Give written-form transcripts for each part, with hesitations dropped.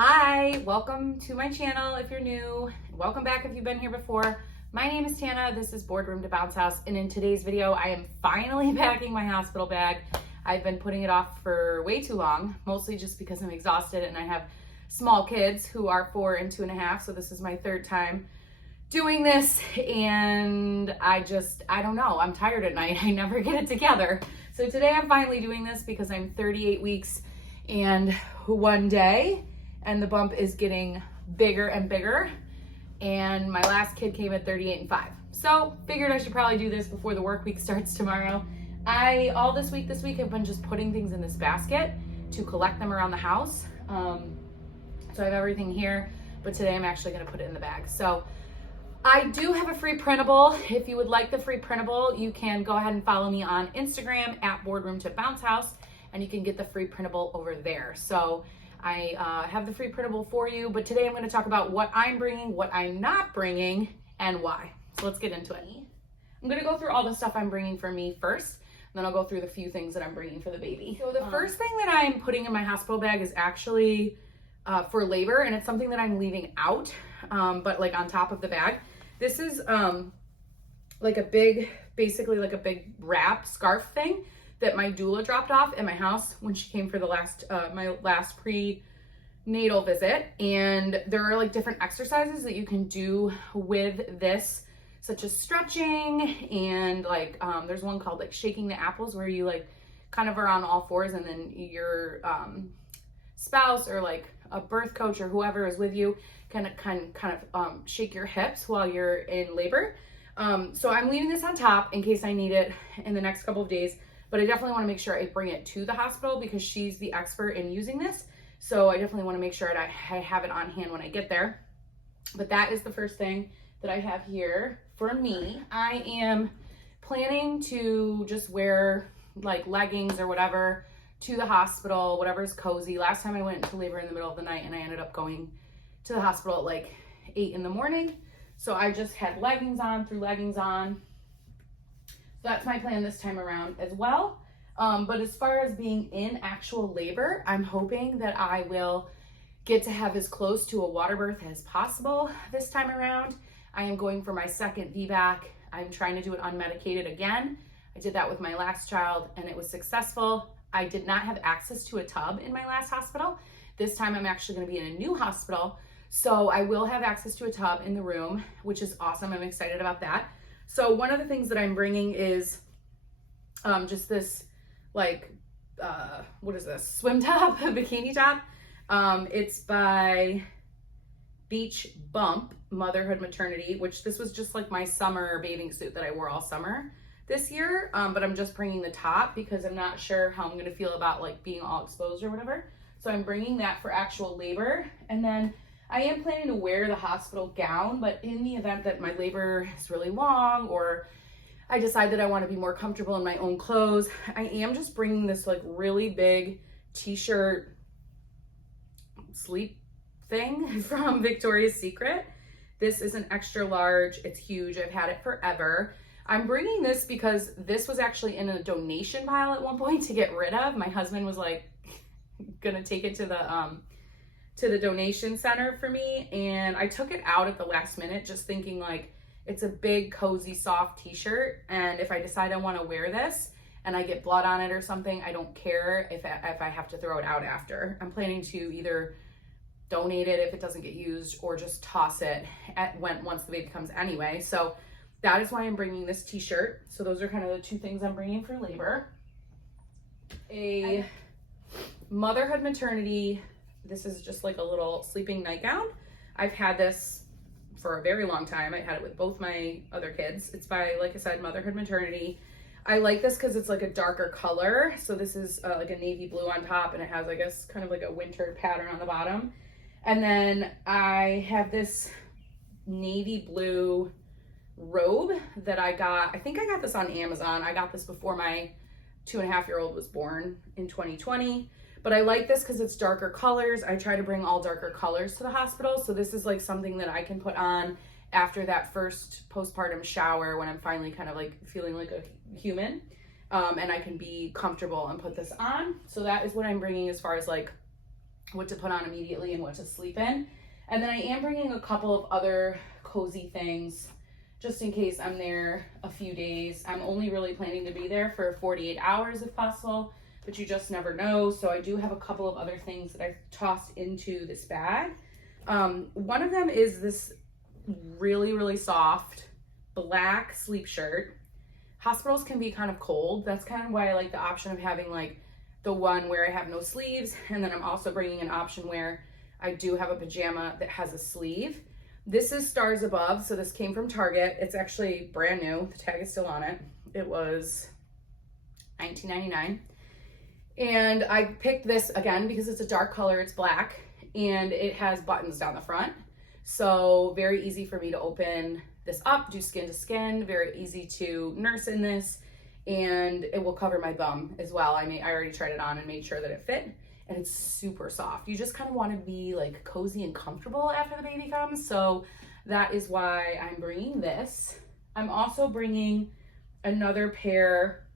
Hi, welcome to my channel if you're new. Welcome back if you've been here before. My name is Tana, this is Boardroom to Bounce House, and in today's video, I am finally packing my hospital bag. I've been putting it off for way too long, mostly just because I'm exhausted and I have small kids who are 4 and 2.5, so this is my third time doing this, and I don't know, I'm tired at night. I never get it together. So today I'm finally doing this because I'm 38 weeks and 1 day, and the bump is getting bigger and bigger, and my last kid came at 38 and 5. So figured I should probably do this before the work week starts tomorrow. All this week I've been just putting things in this basket to collect them around the house. So I have everything here, but today I'm actually gonna put it in the bag. So I do have a free printable. If you would like the free printable, you can go ahead and follow me on Instagram at BoardroomtoBounceHouse, and you can get the free printable over there. So I have the free printable for you, but today I'm going to talk about what I'm bringing, what I'm not bringing, and why. So let's get into it. I'm going to go through all the stuff I'm bringing for me first, and then I'll go through the few things that I'm bringing for the baby. So the first thing that I'm putting in my hospital bag is actually for labor, and it's something that I'm leaving out, but like on top of the bag. This is basically like a big wrap scarf thing that my doula dropped off at my house when she came for the my last prenatal visit. And there are like different exercises that you can do with this, such as stretching, and like there's one called like shaking the apples, where you like kind of are on all fours, and then your spouse or like a birth coach or whoever is with you kind of shake your hips while you're in labor. So I'm leaving this on top in case I need it in the next couple of days. But I definitely want to make sure I bring it to the hospital because she's the expert in using this. So I definitely want to make sure that I have it on hand when I get there. But that is the first thing that I have here for me. I am planning to just wear like leggings or whatever to the hospital, whatever's cozy. Last time I went into labor in the middle of the night and I ended up going to the hospital at like 8 in the morning. So I just had leggings on, threw leggings on. So that's my plan this time around as well. But as far as being in actual labor, I'm hoping that I will get to have as close to a water birth as possible this time around. I am going for my second VBAC. I'm trying to do it unmedicated again. I did that with my last child and it was successful. I did not have access to a tub in my last hospital. This time I'm actually going to be in a new hospital. So I will have access to a tub in the room, which is awesome. I'm excited about that. So one of the things that I'm bringing is just this like, what is this? Swim top, bikini top. It's by Beach Bump Motherhood Maternity, which this was just like my summer bathing suit that I wore all summer this year. But I'm just bringing the top because I'm not sure how I'm going to feel about like being all exposed or whatever. So I'm bringing that for actual labor. And then I am planning to wear the hospital gown, but in the event that my labor is really long or I decide that I want to be more comfortable in my own clothes, I am just bringing this like really big t-shirt sleep thing from Victoria's Secret. This is an extra large. It's huge. I've had it forever. I'm bringing this because this was actually in a donation pile at one point to get rid of. My husband was like gonna take it to the donation center for me, and I took it out at the last minute just thinking like it's a big cozy soft t-shirt, and if I decide I want to wear this and I get blood on it or something, I don't care if I have to throw it out after. I'm planning to either donate it if it doesn't get used or just toss it once the baby comes anyway. So that is why I'm bringing this t-shirt. So those are kind of the two things I'm bringing for labor. A motherhood maternity. This is just like a little sleeping nightgown. I've had this for a very long time. I had it with both my other kids. It's by, like I said, Motherhood Maternity. I like this because it's like a darker color. So this is like a navy blue on top, and it has, I guess, kind of like a winter pattern on the bottom. And then I have this navy blue robe that I got. I think I got this on Amazon. I got this before my 2.5-year-old was born in 2020. But I like this because it's darker colors. I try to bring all darker colors to the hospital. So this is like something that I can put on after that first postpartum shower when I'm finally kind of like feeling like a human. And I can be comfortable and put this on. So that is what I'm bringing as far as like what to put on immediately and what to sleep in. And then I am bringing a couple of other cozy things just in case I'm there a few days. I'm only really planning to be there for 48 hours if possible, but you just never know. So I do have a couple of other things that I've tossed into this bag. One of them is this really, really soft black sleep shirt. Hospitals can be kind of cold. That's kind of why I like the option of having like the one where I have no sleeves. And then I'm also bringing an option where I do have a pajama that has a sleeve. This is Stars Above, so this came from Target. It's actually brand new. The tag is still on it. It was $19.99. And I picked this again because it's a dark color, it's black, and it has buttons down the front. So very easy for me to open this up, do skin to skin, very easy to nurse in this, and it will cover my bum as well. I already tried it on and made sure that it fit. And it's super soft. You just kind of want to be like cozy and comfortable after the baby comes. So that is why I'm bringing this. I'm also bringing another pair.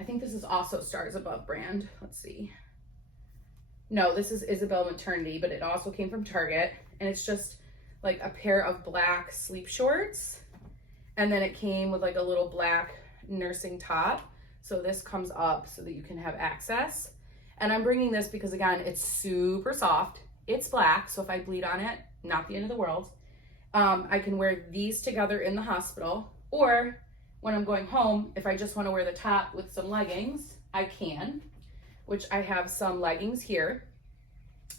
I think this is also Stars Above brand. Let's see. No, this is Isabel Maternity, but it also came from Target. And it's just like a pair of black sleep shorts. And then it came with like a little black nursing top. So this comes up so that you can have access. And I'm bringing this because, again, it's super soft. It's black, so if I bleed on it, not the end of the world. I can wear these together in the hospital, or when I'm going home, if I just want to wear the top with some leggings, I can, which I have some leggings here.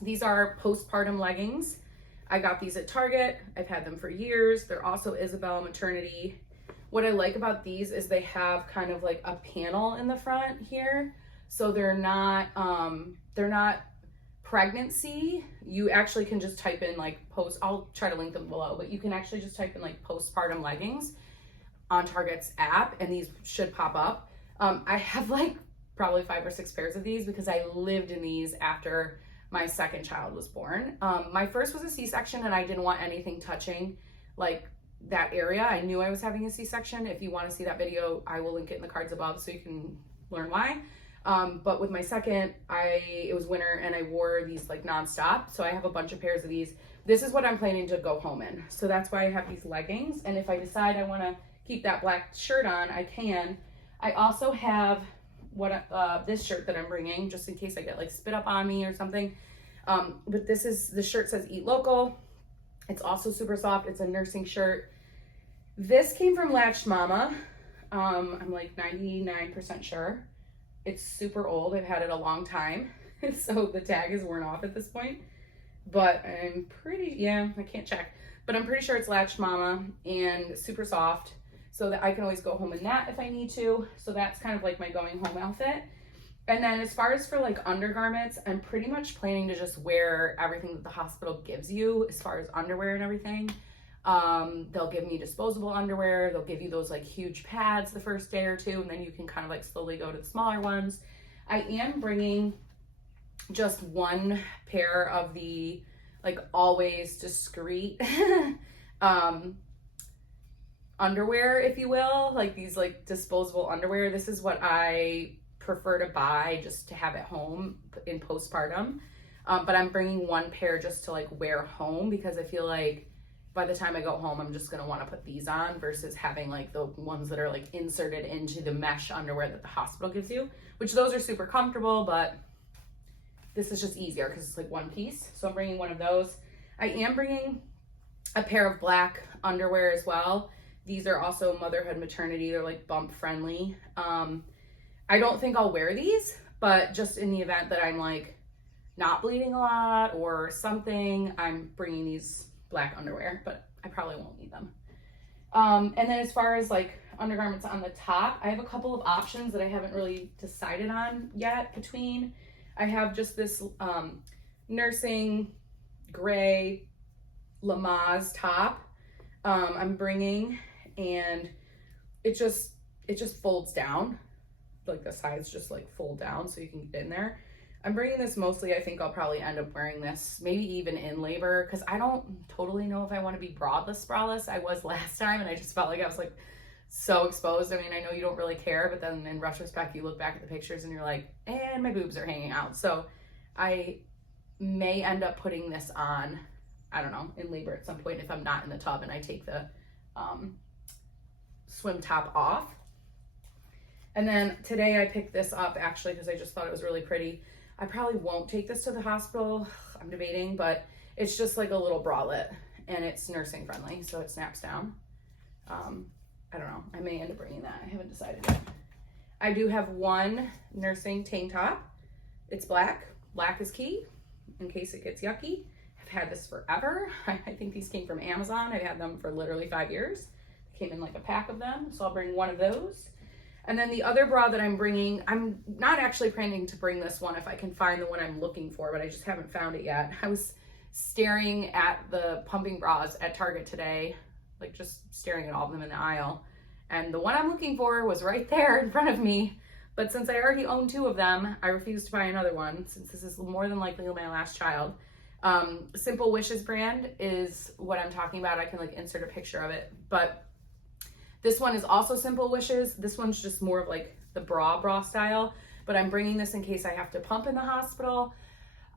These are postpartum leggings. I got these at Target. I've had them for years. They're also Isabel Maternity. What I like about these is they have kind of like a panel in the front here. So they're not pregnancy. You actually can just type in like I'll try to link them below, but you can actually just type in like postpartum leggings on Target's app and these should pop up. I have like probably 5 or 6 pairs of these because I lived in these after my second child was born. My first was a C-section and I didn't want anything touching like that area. I knew I was having a C-section. If you want to see that video, I will link it in the cards above so you can learn why. But with my second, it was winter and I wore these like nonstop. So I have a bunch of pairs of these. This is what I'm planning to go home in. So that's why I have these leggings. And if I decide I want to keep that black shirt on, I can. I also have this shirt that I'm bringing just in case I get like spit up on me or something. But the shirt says Eat Local. It's also super soft. It's a nursing shirt. This came from Latched Mama. I'm like 99% sure. It's super old. I've had it a long time. So the tag is worn off at this point. But I'm I can't check. But I'm pretty sure it's Latched Mama and super soft so that I can always go home in that if I need to. So that's kind of like my going home outfit. And then as far as for like undergarments, I'm pretty much planning to just wear everything that the hospital gives you as far as underwear and everything. They'll give me disposable underwear. They'll give you those like huge pads the first day or two, and then you can kind of like slowly go to the smaller ones. I am bringing just one pair of the like always discreet underwear, if you will, like these like disposable underwear. This is what I prefer to buy just to have at home in postpartum. But I'm bringing one pair just to like wear home because I feel like by the time I go home, I'm just gonna wanna put these on versus having like the ones that are like inserted into the mesh underwear that the hospital gives you, which those are super comfortable, but this is just easier because it's like one piece. So I'm bringing one of those. I am bringing a pair of black underwear as well. These are also Motherhood Maternity. They're like bump friendly. I don't think I'll wear these, but just in the event that I'm like not bleeding a lot or something, I'm bringing these black underwear, but I probably won't need them. And then as far as like undergarments on the top, I have a couple of options that I haven't really decided on yet between. I have just this nursing gray Lamaze top I'm bringing, and it just folds down. Like the sides just like fold down so you can get in there. I'm bringing this mostly, I think I'll probably end up wearing this, maybe even in labor, because I don't totally know if I want to be broadless braless. I was last time, and I just felt like I was like so exposed. I mean, I know you don't really care, but then in retrospect, you look back at the pictures and you're like, and my boobs are hanging out. So I may end up putting this on, I don't know, in labor at some point if I'm not in the tub and I take the swim top off. And then today I picked this up actually because I just thought it was really pretty. I probably won't take this to the hospital, I'm debating, but it's just like a little bralette and it's nursing friendly, so it snaps down. I don't know, I may end up bringing that, I haven't decided yet. I do have one nursing tank top. It's black. Black is key in case it gets yucky. I've had this forever. I think these came from Amazon. I've had them for literally 5 years. They came in like a pack of them, so I'll bring one of those. And then the other bra that I'm bringing, I'm not actually planning to bring this one if I can find the one I'm looking for, but I just haven't found it yet. I was staring at the pumping bras at Target today, like just staring at all of them in the aisle. And the one I'm looking for was right there in front of me. But since I already own 2 of them, I refuse to buy another one since this is more than likely my last child. Simple Wishes brand is what I'm talking about. I can like insert a picture of it, but this one is also Simple Wishes. This one's just more of like the bra style, but I'm bringing this in case I have to pump in the hospital.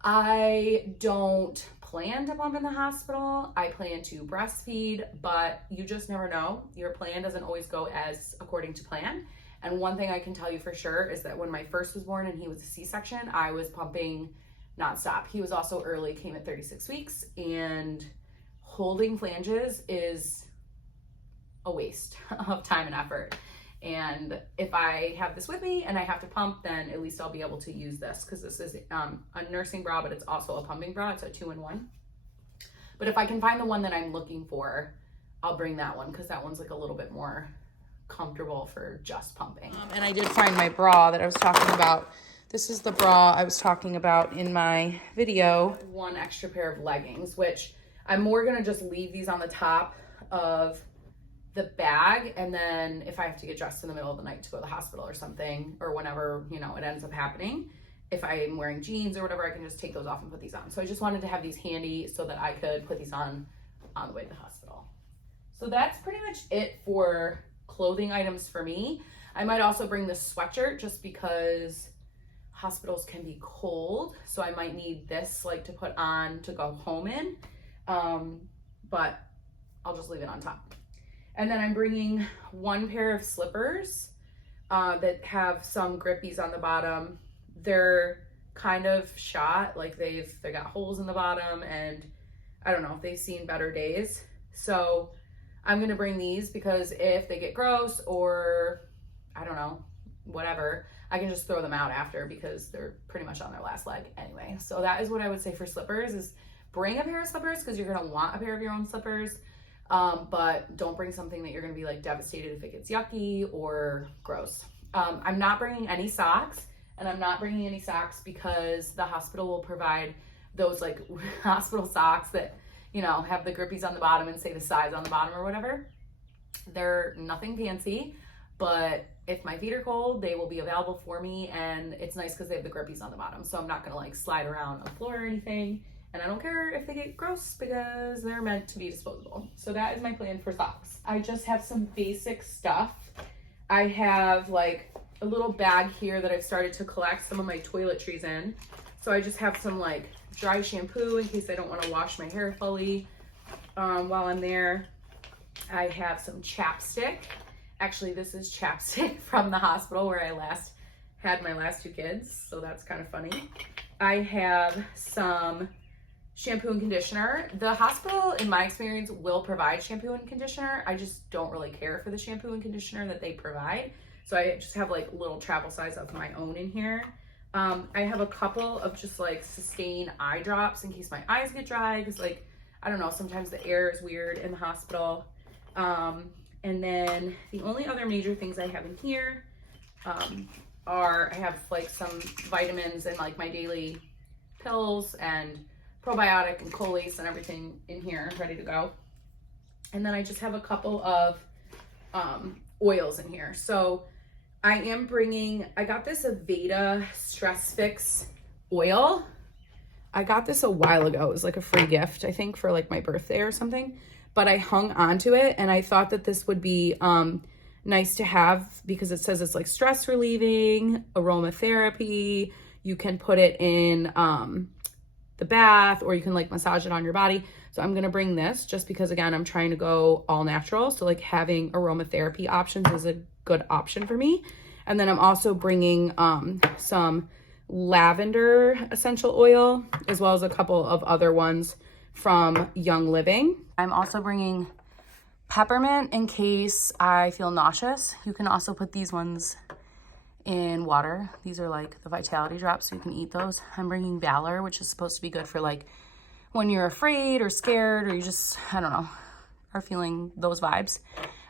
I don't plan to pump in the hospital. I plan to breastfeed, but you just never know. Your plan doesn't always go as according to plan. And one thing I can tell you for sure is that when my first was born and he was a C-section, I was pumping nonstop. He was also early, came at 36 weeks, and holding flanges is a waste of time and effort. And if I have this with me and I have to pump, then at least I'll be able to use this because this is a nursing bra, but it's also a pumping bra. It's a 2-in-1. But if I can find the one that I'm looking for, I'll bring that one because that one's like a little bit more comfortable for just pumping. And I did find my bra that I was talking about. This is the bra I was talking about in my video. One extra pair of leggings, which I'm more gonna just leave these on the top of the bag, and then if I have to get dressed in the middle of the night to go to the hospital or something, or whenever, you know, it ends up happening, if I'm wearing jeans or whatever, I can just take those off and put these on. So I just wanted to have these handy so that I could put these on the way to the hospital. So that's pretty much it for clothing items for me. I might also bring this sweatshirt just because hospitals can be cold, so I might need this like to put on to go home in, but I'll just leave it on top. And then I'm bringing one pair of slippers that have some grippies on the bottom. They're kind of shot, like they got holes in the bottom, and I don't know if they've seen better days. So I'm gonna bring these because if they get gross or I don't know, whatever, I can just throw them out after because they're pretty much on their last leg anyway. So that is what I would say for slippers, is bring a pair of slippers because you're gonna want a pair of your own slippers, but don't bring something that you're gonna be like devastated if it gets yucky or gross. I'm not bringing any socks, and I'm not bringing any socks because the hospital will provide those like hospital socks that, you know, have the grippies on the bottom and say the size on the bottom or whatever. They're nothing fancy, but if my feet are cold, they will be available for me, and it's nice because they have the grippies on the bottom, so I'm not gonna like slide around on the floor or anything, and I don't care if they get gross because they're meant to be disposable. So that is my plan for socks. I just have some basic stuff. I have like a little bag here that I've started to collect some of my toiletries in. So I just have some like dry shampoo in case I don't want to wash my hair fully while I'm there. I have some chapstick. Actually, this is chapstick from the hospital where I last had my last 2 kids, so that's kind of funny. I have some shampoo and conditioner. The hospital, in my experience, will provide shampoo and conditioner. I just don't really care for the shampoo and conditioner that they provide. So I just have like little travel size of my own in here. I have a couple of just like Sustain eye drops in case my eyes get dry, because like, I don't know, sometimes the air is weird in the hospital. And then the only other major things I have in here are, I have like some vitamins and like my daily pills and probiotic and colace and everything in here ready to go. And then I just have a couple of oils in here. So I am bringing, I got this Aveda Stress Fix oil. I got this a while ago. It was like a free gift, I think, for like my birthday or something. But I hung on to it, and I thought that this would be nice to have because it says it's like stress relieving, aromatherapy. You can put it in the bath, or you can like massage it on your body. So I'm gonna bring this just because, again, I'm trying to go all natural. So like having aromatherapy options is a good option for me. And then I'm also bringing some lavender essential oil, as well as a couple of other ones from Young Living. I'm also bringing peppermint in case I feel nauseous. You can also put these ones in water. These are like the Vitality drops, so you can eat those. I'm bringing Valor, which is supposed to be good for like when you're afraid or scared, or you just, I don't know, are feeling those vibes.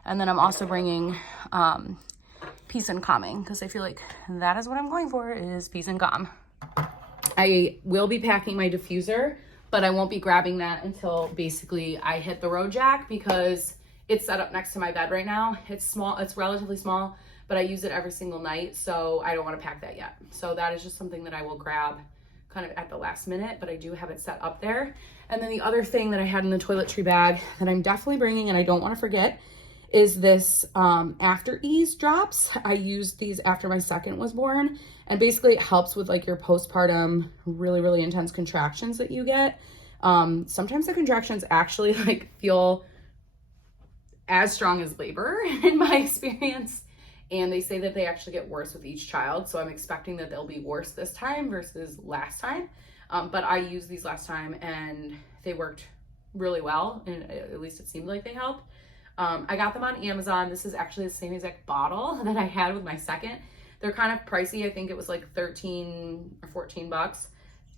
And then I'm also bringing peace and calming, because I feel like that is what I'm going for, is peace and calm. I will be packing my diffuser, but I won't be grabbing that until basically I hit the road jack, because it's set up next to my bed right now. It's small, it's relatively small, but I use it every single night, so I don't want to pack that yet. So that is just something that I will grab kind of at the last minute, but I do have it set up there. And then the other thing that I had in the toiletry bag that I'm definitely bringing, and I don't want to forget, is this After Ease drops. I used these after my second was born, and basically it helps with like your postpartum really, really intense contractions that you get. Sometimes the contractions actually like feel as strong as labor in my experience. And they say that they actually get worse with each child. So I'm expecting that they'll be worse this time versus last time. But I used these last time and they worked really well. And at least it seemed like they helped. I got them on Amazon. This is actually the same exact bottle that I had with my second. They're kind of pricey. I think it was like 13 or 14 bucks.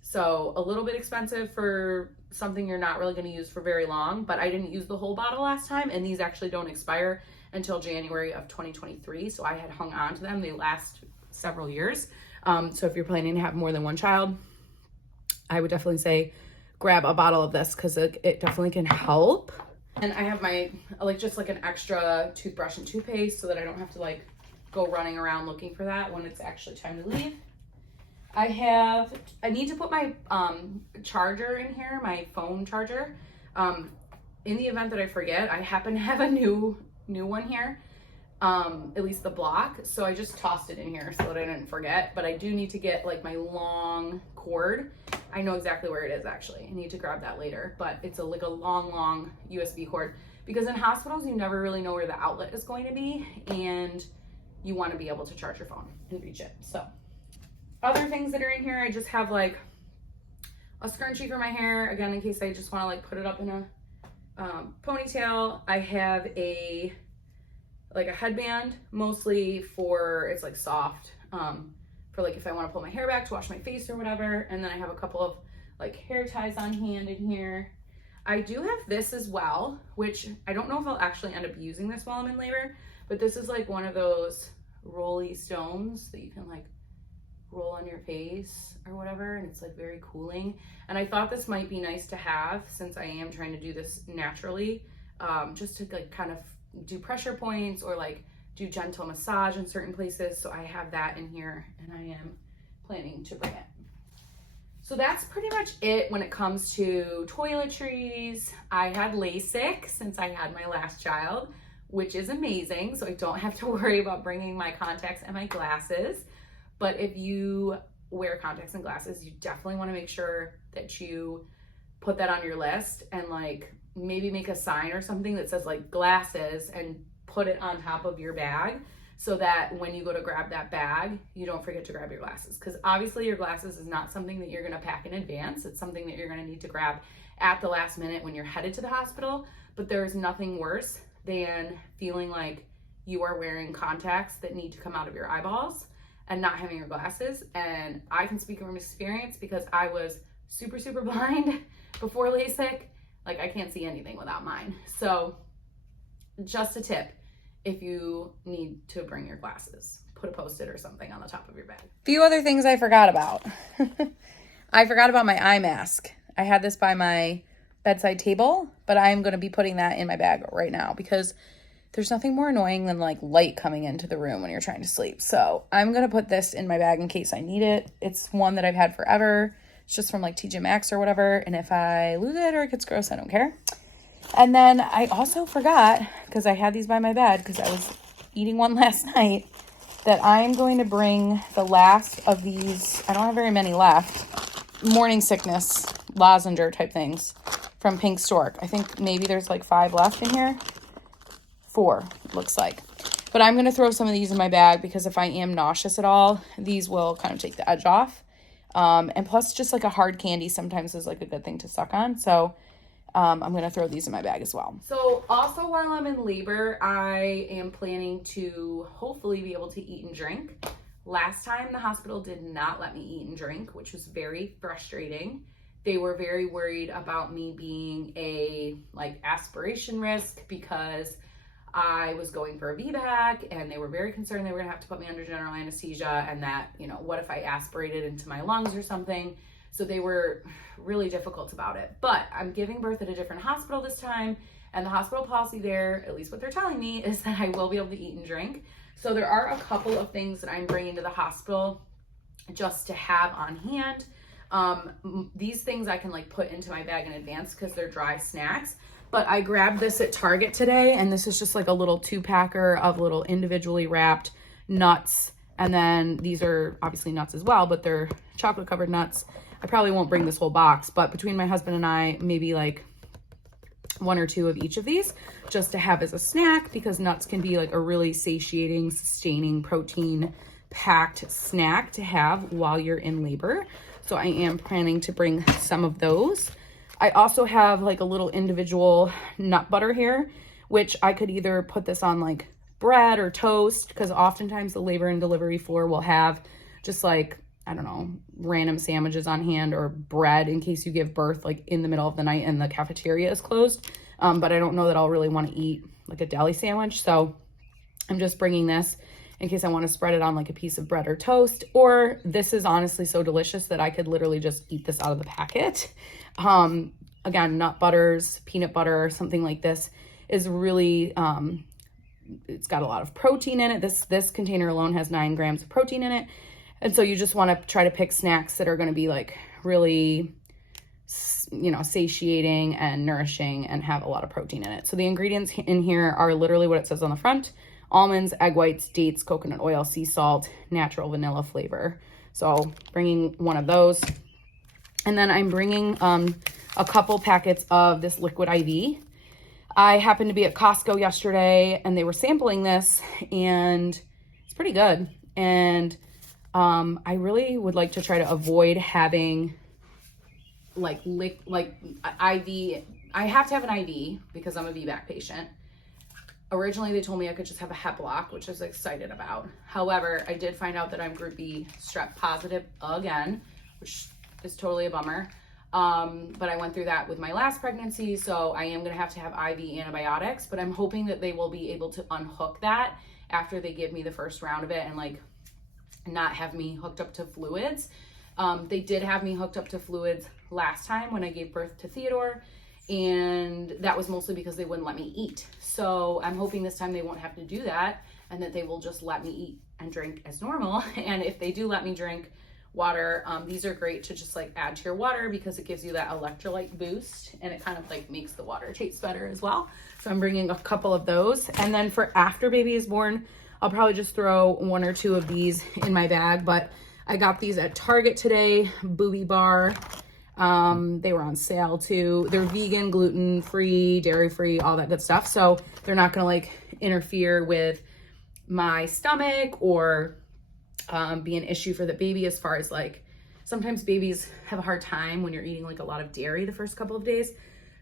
So a little bit expensive for something you're not really going to use for very long. But I didn't use the whole bottle last time. And these actually don't expire until January of 2023. So I had hung on to them. They last several years. So if you're planning to have more than one child, I would definitely say grab a bottle of this, because it definitely can help. And I have my, like, just like an extra toothbrush and toothpaste so that I don't have to like go running around looking for that when it's actually time to leave. I need to put my charger in here, my phone charger. In the event that I forget, I happen to have a new one here, at least the block. So I just tossed it in here so that I didn't forget, but I do need to get like my long cord. I know exactly where it is actually. I need to grab that later, but it's like a long USB cord, because in hospitals, you never really know where the outlet is going to be, and you want to be able to charge your phone and reach it. So other things that are in here, I just have like a scrunchie for my hair, again, in case I just want to like put it up in a ponytail. I have a headband, mostly for, it's like soft, for like if I want to pull my hair back to wash my face or whatever. And then I have a couple of like hair ties on hand in here. I do have this as well, which I don't know if I'll actually end up using this while I'm in labor, but this is like one of those rolly stones that you can like roll on your face or whatever, and it's like very cooling. And I thought this might be nice to have, since I am trying to do this naturally, just to like kind of do pressure points or like do gentle massage in certain places. So I have that in here, and I am planning to bring it. So that's pretty much it when it comes to toiletries. I had LASIK since I had my last child, which is amazing. So I don't have to worry about bringing my contacts and my glasses. But if you wear contacts and glasses, you definitely want to make sure that you put that on your list, and like maybe make a sign or something that says like glasses, and put it on top of your bag, so that when you go to grab that bag, you don't forget to grab your glasses. Because obviously your glasses is not something that you're going to pack in advance. It's something that you're going to need to grab at the last minute when you're headed to the hospital. But there is nothing worse than feeling like you are wearing contacts that need to come out of your eyeballs and not having your glasses. And I can speak from experience, because I was super blind before LASIK. Like I can't see anything without mine. So just a tip, if you need to bring your glasses, put a Post-it or something on the top of your bag. Few other things I forgot about. I forgot about my eye mask. I had this by my bedside table, but I'm going to be putting that in my bag right now, because there's nothing more annoying than like light coming into the room when you're trying to sleep. So I'm going to put this in my bag in case I need it. It's one that I've had forever. It's just from like TJ Maxx or whatever. And if I lose it or it gets gross, I don't care. And then I also forgot, because I had these by my bed because I was eating one last night, that I'm going to bring the last of these. I don't have very many left. Morning sickness lozenge type things from Pink Stork. I think maybe there's like 5 left in here. 4, looks like. But I'm going to throw some of these in my bag because if I am nauseous at all, these will kind of take the edge off. And plus just like a hard candy sometimes is like a good thing to suck on. So I'm going to throw these in my bag as well. So also while I'm in labor, I am planning to hopefully be able to eat and drink. Last time the hospital did not let me eat and drink, which was very frustrating. They were very worried about me being a like aspiration risk because I was going for a VBAC, and they were very concerned they were gonna have to put me under general anesthesia, and that, you know, what if I aspirated into my lungs or something? So they were really difficult about it. But I'm giving birth at a different hospital this time, and the hospital policy there, at least what they're telling me, is that I will be able to eat and drink. So there are a couple of things that I'm bringing to the hospital just to have on hand. These things I can like put into my bag in advance because they're dry snacks. But I grabbed this at Target today, and this is just like a little 2-packer of little individually wrapped nuts. And then these are obviously nuts as well, but they're chocolate covered nuts. I probably won't bring this whole box, but between my husband and I, maybe like 1 or 2 of each of these just to have as a snack, because nuts can be like a really satiating, sustaining, protein packed snack to have while you're in labor. So I am planning to bring some of those. I also have like a little individual nut butter here, which I could either put this on like bread or toast, because oftentimes the labor and delivery floor will have just like, I don't know, random sandwiches on hand or bread in case you give birth like in the middle of the night and the cafeteria is closed. But I don't know that I'll really want to eat like a deli sandwich. So I'm just bringing this in case I want to spread it on like a piece of bread or toast. Or this is honestly so delicious that I could literally just eat this out of the packet. Again, nut butters, peanut butter, something like this is really, it's got a lot of protein in it. This container alone has 9 grams of protein in it. And so you just want to try to pick snacks that are going to be like really, you know, satiating and nourishing and have a lot of protein in it. So the ingredients in here are literally what it says on the front: almonds, egg whites, dates, coconut oil, sea salt, natural vanilla flavor. So bringing one of those. And then I'm bringing a couple packets of this liquid IV. I happened to be at Costco yesterday and they were sampling this, and it's pretty good. And I really would like to try to avoid having like IV. I have to have an IV because I'm a VBAC patient. Originally, they told me I could just have a Hep block, which I was excited about. However, I did find out that I'm Group B strep positive again, which is totally a bummer. But I went through that with my last pregnancy, so I am going to have IV antibiotics, but I'm hoping that they will be able to unhook that after they give me the first round of it and like not have me hooked up to fluids. They did have me hooked up to fluids last time when I gave birth to Theodore, and that was mostly because they wouldn't let me eat. So I'm hoping this time they won't have to do that and that they will just let me eat and drink as normal. And if they do let me drink water, these are great to just like add to your water because it gives you that electrolyte boost and it kind of like makes the water taste better as well. So I'm bringing a couple of those. And then for after baby is born, I'll probably just throw 1 or 2 of these in my bag, but I got these at Target today, Booby Bar. They were on sale too. They're vegan, gluten-free, dairy-free, all that good stuff. So they're not gonna like interfere with my stomach or be an issue for the baby as far as like, sometimes babies have a hard time when you're eating like a lot of dairy the first couple of days.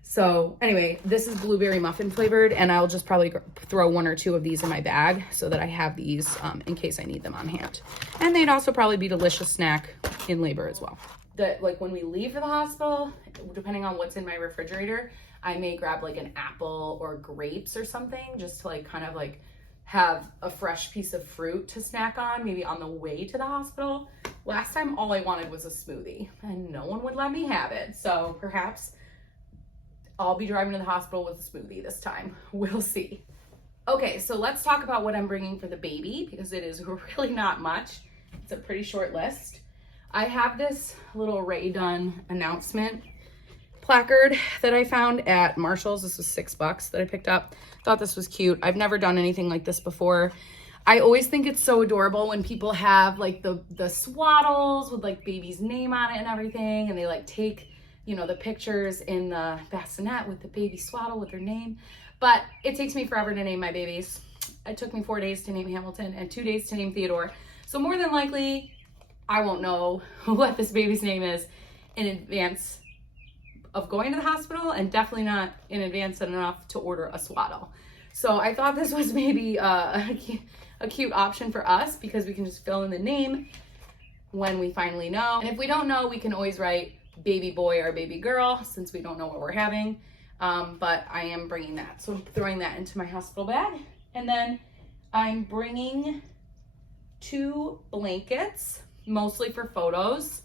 So anyway, this is blueberry muffin flavored, and I'll just probably throw 1 or 2 of these in my bag so that I have these in case I need them on hand. And they'd also probably be a delicious snack in labor as well. That like when we leave for the hospital, depending on what's in my refrigerator, I may grab like an apple or grapes or something just to like kind of like have a fresh piece of fruit to snack on, maybe on the way to the hospital. Last time, all I wanted was a smoothie and no one would let me have it. So perhaps I'll be driving to the hospital with a smoothie this time. We'll see. Okay, so let's talk about what I'm bringing for the baby because it is really not much. It's a pretty short list. I have this little Ray Dunn announcement placard that I found at Marshall's. This was $6 that I picked up. Thought this was cute. I've never done anything like this before. I always think it's so adorable when people have like the swaddles with like baby's name on it and everything, and they like take, you know, the pictures in the bassinet with the baby swaddle with their name. But it takes me forever to name my babies. It took me 4 days to name Hamilton and 2 days to name Theodore. So more than likely, I won't know what this baby's name is in advance of going to the hospital, and definitely not in advance enough to order a swaddle. So I thought this was maybe a cute option for us, because we can just fill in the name when we finally know. And if we don't know, we can always write baby boy or baby girl, since we don't know what we're having. But I am bringing that. So I'm throwing that into my hospital bag. And then I'm bringing 2 blankets, mostly for photos.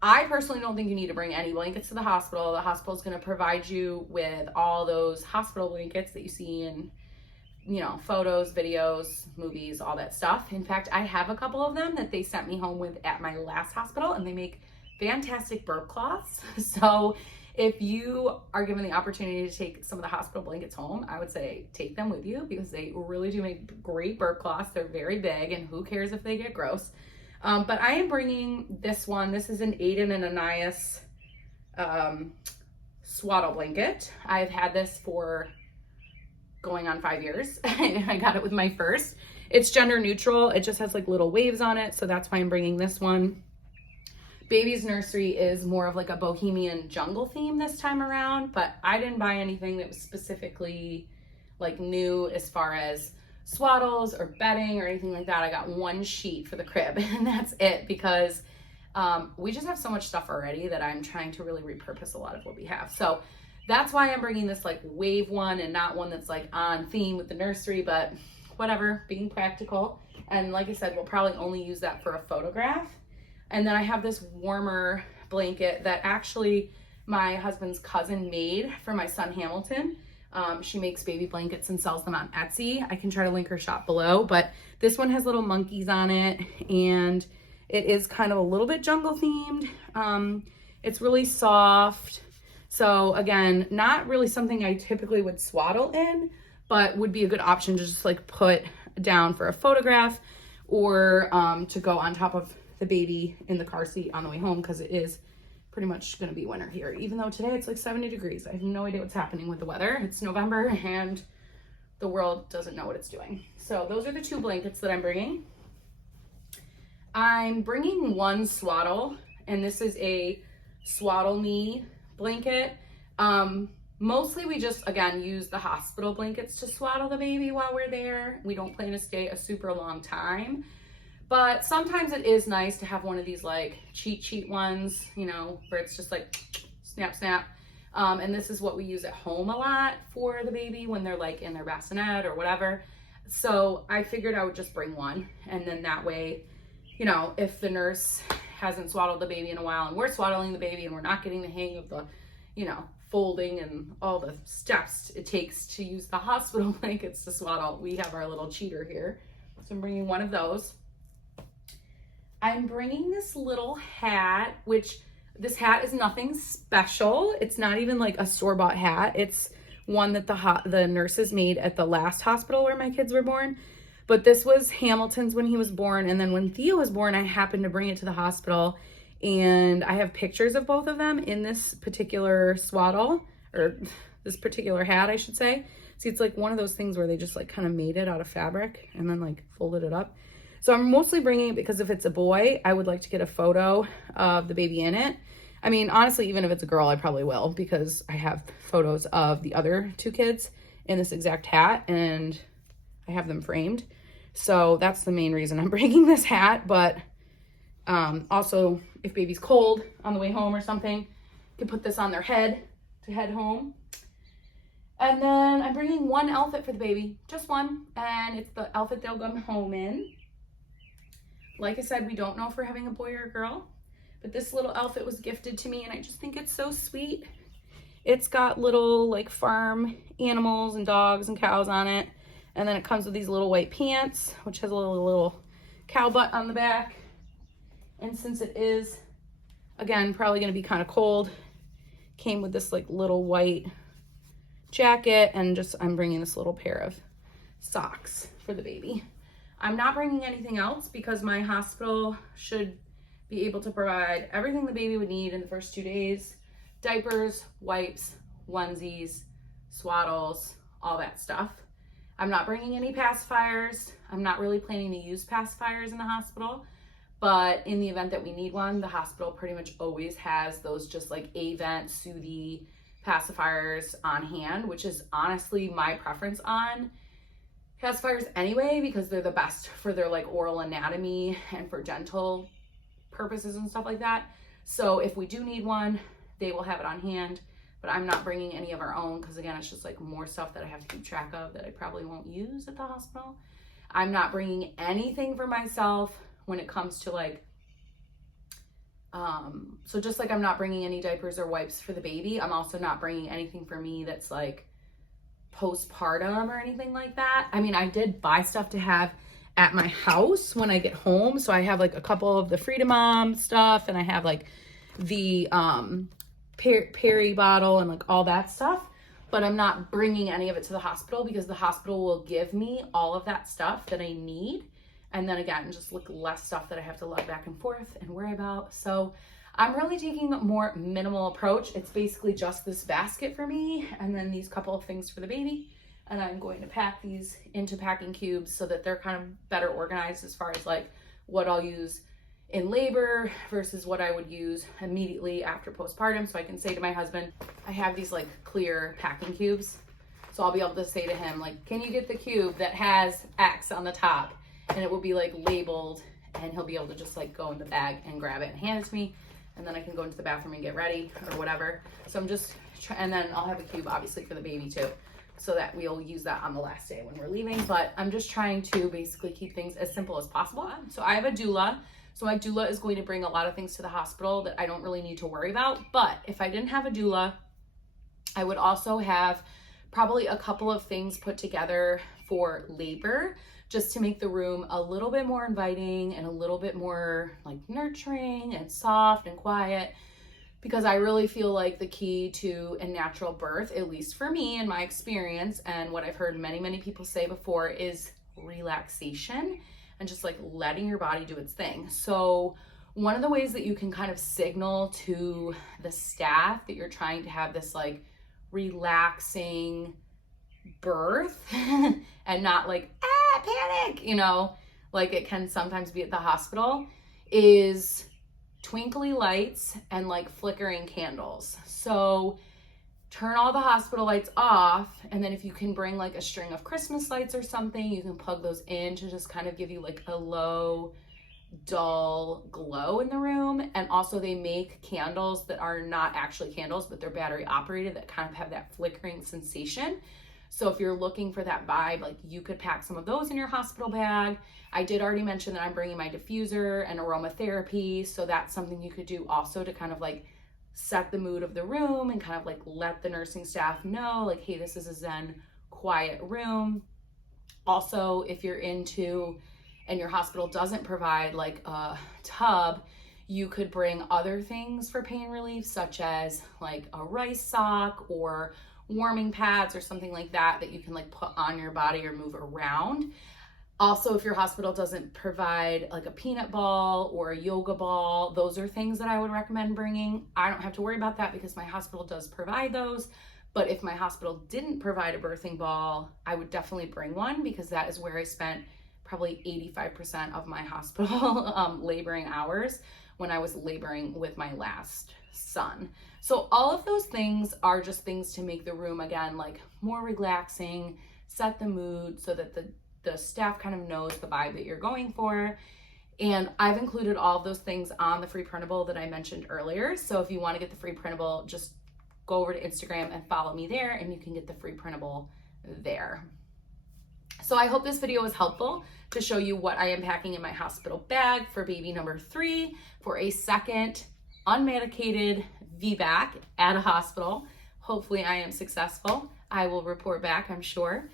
I personally don't think you need to bring any blankets to the hospital. The hospital is going to provide you with all those hospital blankets that you see in, you know, photos, videos, movies, all that stuff. In fact, I have a couple of them that they sent me home with at my last hospital, and they make fantastic burp cloths. So if you are given the opportunity to take some of the hospital blankets home, I would say take them with you, because they really do make great burp cloths. They're very big, and who cares if they get gross. But I am bringing this one. This is an Aiden and Anais swaddle blanket. I've had this for going on 5 years. I got it with my first. It's gender neutral. It just has like little waves on it. So that's why I'm bringing this one. Baby's nursery is more of like a bohemian jungle theme this time around, but I didn't buy anything that was specifically like new as far as swaddles or bedding or anything like that. I got 1 sheet for the crib, and that's it, because we just have so much stuff already that I'm trying to really repurpose a lot of what we have. So that's why I'm bringing this like wave one, and not one that's like on theme with the nursery, but whatever, being practical. And like I said, we'll probably only use that for a photograph. And then I have this warmer blanket that actually my husband's cousin made for my son Hamilton. She makes baby blankets and sells them on Etsy. I can try to link her shop below, but this one has little monkeys on it, and it is kind of a little bit jungle themed. It's really soft. So again, not really something I typically would swaddle in, but would be a good option to just like put down for a photograph, or to go on top of the baby in the car seat on the way home, because it is pretty much going to be winter here, even though today it's like 70 degrees. I have no idea what's happening with the weather. It's November and the world doesn't know what it's doing. So those are the 2 blankets that I'm bringing. I'm bringing 1 swaddle, and this is a Swaddle Me blanket. Mostly we just, again, use the hospital blankets to swaddle the baby while we're there. We don't plan to stay a super long time. But sometimes it is nice to have one of these like cheat sheet ones, you know, where it's just like snap, snap. And this is what we use at home a lot for the baby when they're like in their bassinet or whatever. So I figured I would just bring one. And then that way, you know, if the nurse hasn't swaddled the baby in a while and we're swaddling the baby and we're not getting the hang of the, you know, folding and all the steps it takes to use the hospital blankets to swaddle, we have our little cheater here. So I'm bringing one of those. I'm bringing this little hat, which this hat is nothing special. It's not even like a store-bought hat. It's one that the nurses made at the last hospital where my kids were born. But this was Hamilton's when he was born. And then when Theo was born, I happened to bring it to the hospital. And I have pictures of both of them in this particular swaddle, or this particular hat, I should say. See, it's like one of those things where they just like kind of made it out of fabric and then like folded it up. So I'm mostly bringing it because if it's a boy, I would like to get a photo of the baby in it. I mean, honestly, even if it's a girl, I probably will, because I have photos of the other 2 kids in this exact hat and I have them framed. So that's the main reason I'm bringing this hat. But also, if baby's cold on the way home or something, you can put this on their head to head home. And then I'm bringing 1 outfit for the baby, just one, and it's the outfit they'll come home in. Like I said, we don't know if we're having a boy or a girl, but this little outfit was gifted to me, and I just think it's so sweet. It's got little like farm animals and dogs and cows on it, and then it comes with these little white pants, which has a little cow butt on the back. And since it is, again, probably going to be kind of cold, came with this like little white jacket, and just I'm bringing this little pair of socks for the baby. I'm not bringing anything else because my hospital should be able to provide everything the baby would need in the first 2 days. diapers, wipes, onesies, swaddles, all that stuff. I'm not bringing any pacifiers. I'm not really planning to use pacifiers in the hospital, but in the event that we need one, the hospital pretty much always has those just like Avent, Soothie pacifiers on hand, which is honestly my preference on pacifiers anyway, because they're the best for their like oral anatomy and for dental purposes and stuff like that. So if we do need one, they will have it on hand. But I'm not bringing any of our own because, again, it's just like more stuff that I have to keep track of that I probably won't use at the hospital. I'm not bringing anything for myself when it comes to like, so just like I'm not bringing any diapers or wipes for the baby, I'm also not bringing anything for me that's like postpartum or anything like that. I mean, I did buy stuff to have at my house when I get home. So I have like a couple of the Freedom Mom stuff, and I have like the, Perry bottle and like all that stuff, but I'm not bringing any of it to the hospital because the hospital will give me all of that stuff that I need. And then again, just like less stuff that I have to lug back and forth and worry about. So I'm really taking a more minimal approach. It's basically just this basket for me and then these couple of things for the baby. And I'm going to pack these into packing cubes so that they're kind of better organized as far as like what I'll use in labor versus what I would use immediately after postpartum. So I can say to my husband, I have these like clear packing cubes. So I'll be able to say to him, like, can you get the cube that has X on the top? And it will be like labeled, and he'll be able to just like go in the bag and grab it and hand it to me. And then I can go into the bathroom and get ready or whatever. So I'm just, and then I'll have a cube obviously for the baby too, so that we'll use that on the last day when we're leaving. But I'm just trying to basically keep things as simple as possible. So I have a doula. So my doula is going to bring a lot of things to the hospital that I don't really need to worry about. But if I didn't have a doula, I would also have probably a couple of things put together for labor, just to make the room a little bit more inviting and a little bit more like nurturing and soft and quiet. Because I really feel like the key to a natural birth, at least for me in my experience and what I've heard many, many people say before, is relaxation and just like letting your body do its thing. So one of the ways that you can kind of signal to the staff that you're trying to have this like relaxing birth and not like, panic, you know, like it can sometimes be at the hospital, is twinkly lights and like flickering candles. So turn all the hospital lights off, and then if you can bring like a string of Christmas lights or something, you can plug those in to just kind of give you like a low, dull glow in the room. And also they make candles that are not actually candles, but they're battery operated, that kind of have that flickering sensation. So if you're looking for that vibe, like you could pack some of those in your hospital bag. I did already mention that I'm bringing my diffuser and aromatherapy. So that's something you could do also to kind of like set the mood of the room and kind of like let the nursing staff know like, hey, this is a zen, quiet room. Also, if you're into, and your hospital doesn't provide like a tub, you could bring other things for pain relief, such as like a rice sock or warming pads or something like that that you can like put on your body or move around. Also, if your hospital doesn't provide like a peanut ball or a yoga ball, those are things that I would recommend bringing. I don't have to worry about that because my hospital does provide those. But if my hospital didn't provide a birthing ball, I would definitely bring one, because that is where I spent probably 85% of my hospital laboring hours when I was laboring with my last son. So all of those things are just things to make the room, again, like more relaxing, set the mood so that the staff kind of knows the vibe that you're going for. And I've included all of those things on the free printable that I mentioned earlier. So if you want to get the free printable, just go over to Instagram and follow me there, and you can get the free printable there. So I hope this video was helpful to show you what I am packing in my hospital bag for baby number 3 for a second unmedicated VBAC at a hospital. Hopefully I am successful. I will report back, I'm sure.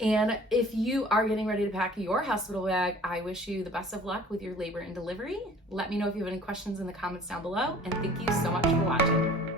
And if you are getting ready to pack your hospital bag, I wish you the best of luck with your labor and delivery. Let me know if you have any questions in the comments down below, and thank you so much for watching.